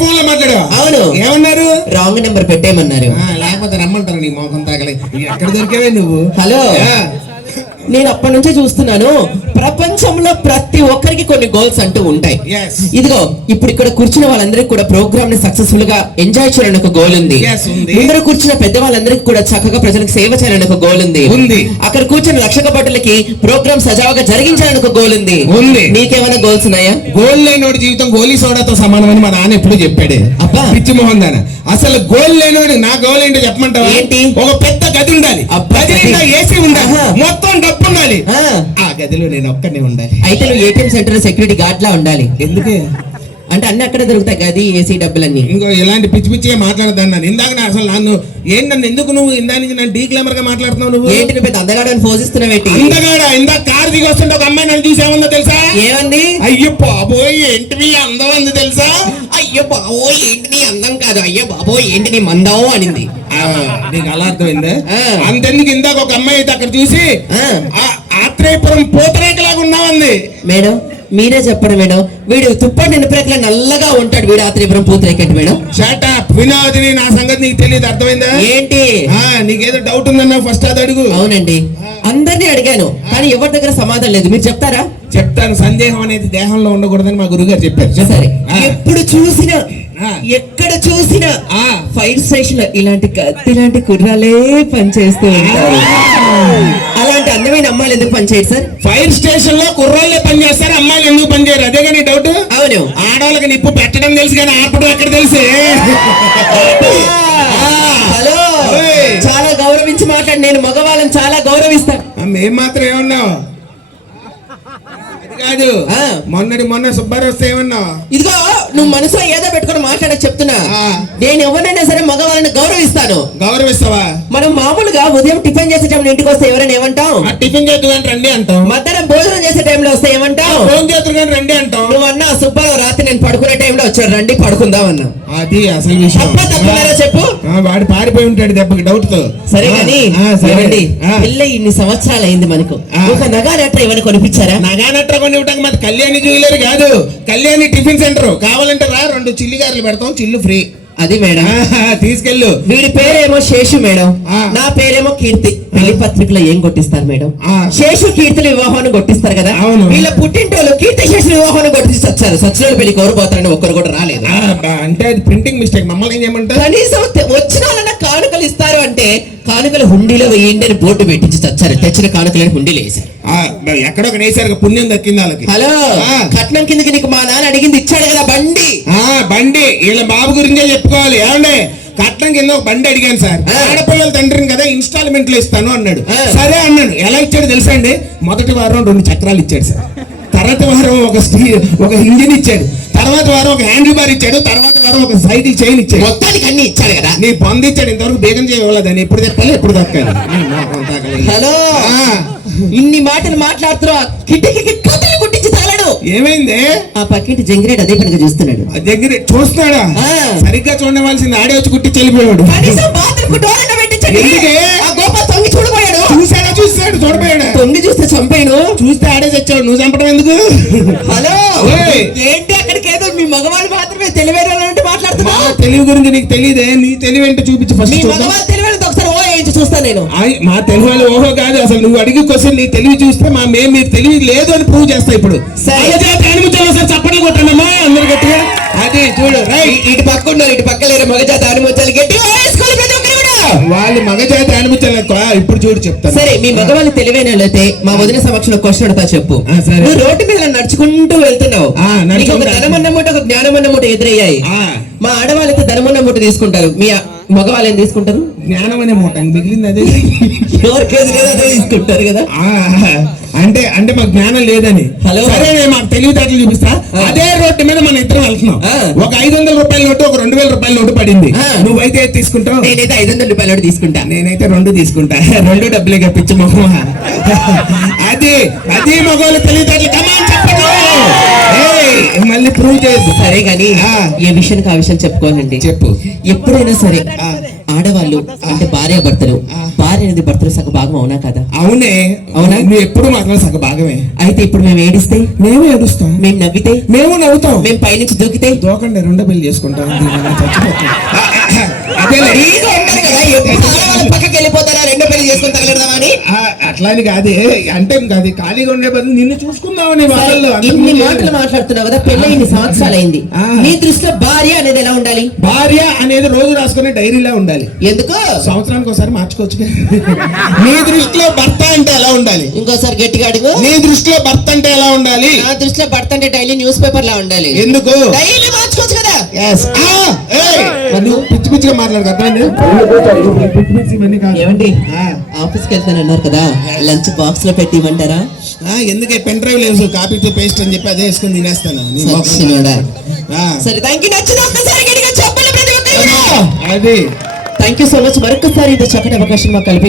Phone లో మాట్లాడా? అవును. ఏమన్నారు? రాంగ్ నెంబర్ పెట్టేయమన్నారు. లేకపోతే రమ్మంటారు నీ మోకం తాగలే. ఎక్కడ దొరికేవే నువ్వు? హలో, నేను అప్పటి నుంచే చూస్తున్నాను, ప్రపంచంలో ప్రతి ఒక్కరికి కొన్ని గోల్స్ అంటూ ఉంటాయి. ఇదిగో ఇప్పుడు ఇక్కడ కూర్చున్న వాళ్ళందరికీ కూడా ప్రోగ్రామ్ ని సక్సెస్ఫుల్ గా ఎంజాయ్ చేయాలని ఒక గోల్ ఉంది. ముందర కూర్చున్న పెద్ద వాళ్ళందరికీ కూడా చక్కగా ప్రజలకు సేవ చేయాలని ఒక గోల్ ఉంది. అక్కడ కూర్చున్న రక్షక భటులకి ప్రోగ్రామ్ సజావుగా జరిగించాలని ఒక గోల్ ఉంది. నీకేమైనా గోల్స్ ఉన్నాయా? గోల్ లేనోడి జీవితం గోలీ సోడాతో సమానమని మా నాన్న ఎప్పుడు చెప్పాడు. అబ్బా పిచ్చి మోహన్ దాన. అసలు గోల్ లేనోడు నా గోల్ ఏంటో చెప్పమంటావా? ఏంటి? ఒక పెద్ద గది ఉండాలి, ఏసీ ఉండాలి, మొత్తం డబ్బు ఉండాలి. ఆ గదిలో నేను ఒక్కనే ఉండాలి. అయితే నువ్వు ఏటీఎం సెంటర్ సెక్యూరిటీ గార్డ్ లా ఉండాలి. ఎందుకు అంటే అన్ని అక్కడ దొరుకుతాయి గది, ఏసీ, డబ్బులన్నీ. ఇంకో ఇలాంటి పిచ్చి పిచ్చిగా మాట్లాడదాన్ని. ఇందాక అసలు నన్ను ఎందుకు నువ్వు ఇందానికి నన్ను డీ గ్లామర్ గా మాట్లాడుతున్నావు? నువ్వు ఏంటి పెద్ద అందగాడని పోజిస్తున్నావు? అందగాడ ఇందాక కారు దిగి వస్తుంటే ఒక అమ్మాయి నన్ను చూసేముందో తెలుసా? ఏమంది? అయ్యో బాబోయ్ ఏంటి నీ అందం అంది తెలుసా? అయ్యో బాబోయ్ ఏంటి నీ అందం కాదు, అయ్యో బాబోయ్ ఏంటి నీ మందం అనింది. నీకు అలా అర్థమైందా? అంతెందుకు ఇందాక ఒక అమ్మాయి అయితే అక్కడ చూసి ఆత్రేయపురం పూతరేకలాగా ఉన్నామంది. మేడం మీరే చెప్పండి మేడం, వీడు తుప్పటి నినపరేకలా నల్లగా ఉంటాడు, వీడు ఆత్రేయపురం పూతరేకేంటి మేడం? షట్ అప్ వినోదిని, నా సంగతి నీకు తెలియదు. అర్థమైందా? ఏంటి నీకేదో డౌట్ ఉందన్నా ఫస్ట్ అది అడుగు. అవునండి, అందరినీ అడిగాను కానీ ఎవరి దగ్గర సమాధానం లేదు. మీరు చెప్తారా? చెప్తాను. సందేహం అనేది దేహంలో ఉండకూడదని మా గురుగారు చెప్పారు. సరే, ఎప్పుడు చూసినా ఎక్కడ చూసినా ఫైర్ స్టేషన్ ఇలాంటి కుర్రాలే పనిచేస్తూ ఉంటారు. అలాంటి అందమైన అమ్మాయిలు ఎందుకు పనిచేయరు సార్? ఫైర్ స్టేషన్ లో కుర్రాళ్ళే పనిచేస్తారు, అమ్మాయిలు ఎందుకు పనిచేయరు? అదే కానీ డౌట్. అవును, ఆడవాళ్ళకి నిప్పు పెట్టడం తెలుసు కానీ ఆపడం ఎక్కడ తెలుసు? హలో, చాలా గౌరవించి మాట్లాడి, నేను మగవాళ్ళని చాలా గౌరవిస్తాను. మేం మాత్రం ఏమన్నావు? కాదు, మొన్న సుబ్బారావు వస్తే ఏమన్నావు? ఇదిగో నువ్వు మనసులో ఏదో పెట్టుకుని మాట్లాడ చెప్తున్నా. నేను ఎవరైనా సరే మగవాళ్ళని గౌరవిస్తాను. గౌరవిస్తావా? మనం మామూలుగా ఉదయం టిఫిన్ చేసే టైం ఇంటికి వస్తే ఎవరైనా ఏమంటాం? టిఫిన్ చేద్దు కానీ రండి అంటాం. మధ్యాహ్నం భోజనం చేసే టైంలో వస్తే ఏమంటాం? భోజనం చేద్దు కానీ రండి అంటాం. నువ్వు అన్నా సుబ్బారావు రాత్రి నేను పడుకునే టైంలో వచ్చాడు, రండి పడుకుందాం అన్నా. అది అసలు విషయం. చెప్పు. వాడు పారిపోయి ఉంటాడు దెబ్బకి డౌట్ తో. సరే కానీ పిల్ల ఇన్ని సంవత్సరాలు అయింది, మనకు ఒక నగానట్ర ఏమైనా కొనిపించారా? నగానట్ర కొనివ్వటానికి మాది కళ్యాణి జ్యువెలరీ కాదు, కళ్యాణి టిఫిన్ సెంటర్. కావాలంటే రా, 2 చిల్లి గారెలు పెడతాం, చిల్లు ఫ్రీ. అది మేడం తీసుకెళ్ళు. వీడి పేరేమో శేషు మేడం, నా పేరేమో కీర్తి. పెళ్లి పత్రికలో ఏం కొట్టిస్తారు మేడం? శేషు కీర్తుల వివాహాన్ని కొట్టిస్తారు కదా. వీళ్ళ పుట్టింటోళ్ళు కీర్తి శేషు వివాహాన్ని కొట్టించి వచ్చారు. సచ్చినోడు పెళ్లి కోరుపోతారని ఒక్కరు కూడా రాలేదు. అంటే అది ప్రింటింగ్ మిస్టేక్. మమ్మల్ని ఏం చేయమంటారు? కనీసం వచ్చిన వాళ్ళ కానుకలు ఇస్తారు అంటే కానుకలు హుండీలో వేయండి అని బోర్డు పెట్టించి చచ్చారు. తెచ్చిన కానుకలను హుండీలో వేశారు. ఎక్కడో ఒక వేసారు, పుణ్యం దక్కింది వాళ్ళకి. హలో, కట్నం కిందకి నీకు మా నాన్న అడిగింది ఇచ్చాడు కదా బండి. బండి వీళ్ళ బాబు గురించే చెప్పుకోవాలి. ఏమండే కట్నం కింద ఒక బండి అడిగాను సార్, ఆడపిల్లల తండ్రిని కదా ఇన్స్టాల్మెంట్లు ఇస్తాను అన్నాడు. సరే అన్నాను. ఎలా ఇచ్చాడు తెలుసా అండి? మొదటి వారం 2 చక్రాలు ఇచ్చాడు సార్, తర్వాత వారం ఒక ఇంజిన్ ఇచ్చాడు, తర్వాత వారం ఒక హ్యాండిల్ బార్ ఇచ్చాడు, తర్వాత వారం ఒక సైకిల్ చైన్ ఇచ్చాడు. మొత్తానికి అన్ని ఇచ్చాడు కదా. నీ పొందిచ్చాడు. ఇంతవరకు బేగం చేయలేదని ఎప్పుడు తెప్పాలి ఎప్పుడు దక్కాలి. హలో, ఇన్ని మాటలు మాట్లాడుతున్నావు, కిటికీకి కథలు కుట్టించి తగలడు. ఏమైంది? ఆ పక్కింటి జంగిరెడ్డి అదే పనిగా చూస్తున్నాడు. జంగిరెడ్డి చూస్తున్నాడా? సరిగ్గా చూడవలసింది ఆడే వచ్చి కుట్టి చెల్లిపోయాడు. చూడబోయాడు. చూసాడు చూడబోయాడు. తొంగి చూస్తే చంపాడు, చూస్తే ఆడే చచ్చాడు. నువ్వు చంపడం ఎందుకు? హలో, ఏంటి అక్కడికి ఏదో మీ మగవాళ్ళు మాత్రమే తెలివైన మాట్లాడుతున్నా. తెలివి గురించి నీకు తెలియదే? నీ తెలివి ఏంటో చూపించు ఫస్ట్. తెలివి ఒకసారి ఓ ఏంటి చూస్తాను నేను. మా తెలివి వాళ్ళు ఓహో కాదు, అసలు నువ్వు అడిగి క్వశ్చన్ నీ తెలివి చూస్తే మీరు తెలివి లేదు అని ప్రూవ్ చేస్తా. ఇప్పుడు చప్పట్లు కొట్టండమ్మా అందరు గట్టిగా. అది చూడు, రైట్. ఇటు పక్క ఉన్నారు, ఇటు పక్క లేరు. మగజాతి ఆనిముత్యాలు గట్టిగా వాళ్ళు మగజాతి ఆనిముత్యాలు. ఇప్పుడు చూడు చెప్తాను. సరే, మీ మగవాళ్ళు తెలివైన అయితే మా వదిన సమక్షంలో క్వశ్చన్ అడుగుతా, చెప్పు. నువ్వు రోడ్డు మీద నడుచుకుంటూ వెళ్తున్నావు, ఒక ధనమన్న మూట ఒక జ్ఞానమన్న మూట ఎదురయ్యాయి. మా ఆడవాళ్ళైతే ధనమన్న మూట తీసుకుంటారు, మీ మగవాళ్ళు ఏం తీసుకుంటారు? జ్ఞానం అనే మూట. మిగిలింది అదే, ఎవరికేది లేదో అదే తీసుకుంటారు కదా. అంటే మాకు జ్ఞానం లేదని. సరే, మాకు తెలివితేటలు చూపిస్తా. అదే రోడ్డు మీద మన ఇద్దరం వెళ్తున్నాం. ఒక 500 రూపాయల నోటు, ఒక 2000 రూపాయల నోటు పడింది. నువ్వైతే తీసుకుంటావు? నేనైతే 500 రూపాయల నోటు తీసుకుంటా. నేనైతే 2 తీసుకుంటా. 2 డబ్బులే పిచ్చి మొహం. అది మగవాళ్ళు తెలివితేటలు. కమాన్ చెప్పండి, మళ్ళీ ప్రూవ్ చేయొద్దు. సరే గానీ ఏ విషయానికి ఆ విషయం చెప్పుకోవాలండి. చెప్పు. ఎప్పుడైనా సరే ఆడవాళ్ళు అంటే భార్యాభర్తలు, భార్య అనేది భర్తలు సగ భాగం అవునా కదా? అవునే, అవునా? నువ్వు ఎప్పుడు మాత్రం సగ భాగమే. అయితే ఇప్పుడు మేము ఏడిస్తే మేము ఏడుస్తాం, మేము నవ్వితే మేము నవ్వుతాం, మేము పైనుంచి దూకితే దోకండి రెండో పెళ్లి చేసుకుంటాం. అదేలే, ఈగో ఉండాలి కదా, ఎప్పుడు ఆడవాళ్ళు పక్కకి వెళ్ళిపోతారా రెండో పెళ్లి చేసుకుని తగలడదామా అని. అట్లా అని కాదే, అంటే కాదు, ఖాళీగా ఉండే బదులు నిన్ను చూసుకుందామని వాళ్ళల్లో ఇన్ని మాటలు మాట్లాడుతున్నావు కదా, పెళ్ళి ఇన్ని సంవత్సరాలు అయింది. ఆ. నీ దృష్టిలో భార్య అనేది ఎలా ఉండాలి? భార్య అనేది రోజు రాసుకునే డైరీలా ఉండాలి. ఎందుకు? సంవత్సరానికి ఒకసారి మార్చుకోవచ్చు. నీ దృష్టిలో భర్త అంటే ఎలా ఉండాలి? ఇంకోసారి గట్టిగా అడుగు. నీ దృష్టిలో భర్త అంటే ఎలా ఉండాలి? నా దృష్టిలో భర్త అంటే డైలీ న్యూస్ పేపర్ లా ఉండాలి. ఎందుకు? డైలీ మార్చుకోవచ్చు కదా. Yes. నువ్వు పిచ్చి పిచ్చిగా మాట్లాడు కదా. ఏమండి, ఆఫీస్కి వెళ్తానన్నారు కదా, లంచ్ బాక్స్ లో పెట్టి ఇవ్వమంటారా? ఎందుకే పెన్ డ్రైవ్ లేదు, కాపీ పేస్ట్ అని చెప్పి అదే వేసుకొని తినేస్తాను. నీ మొఖం. సచ్చినోడా. ఆ. సరే, థ్యాంక్ యూ. నచ్చిన ఒక్కసారి గట్టిగా చెప్పండి ప్రతి ఒక్కరు. అది థ్యాంక్ యూ సో మచ్. మరొకసారి ఇంత చక్కటి అవకాశం మాకు కల్పించారు.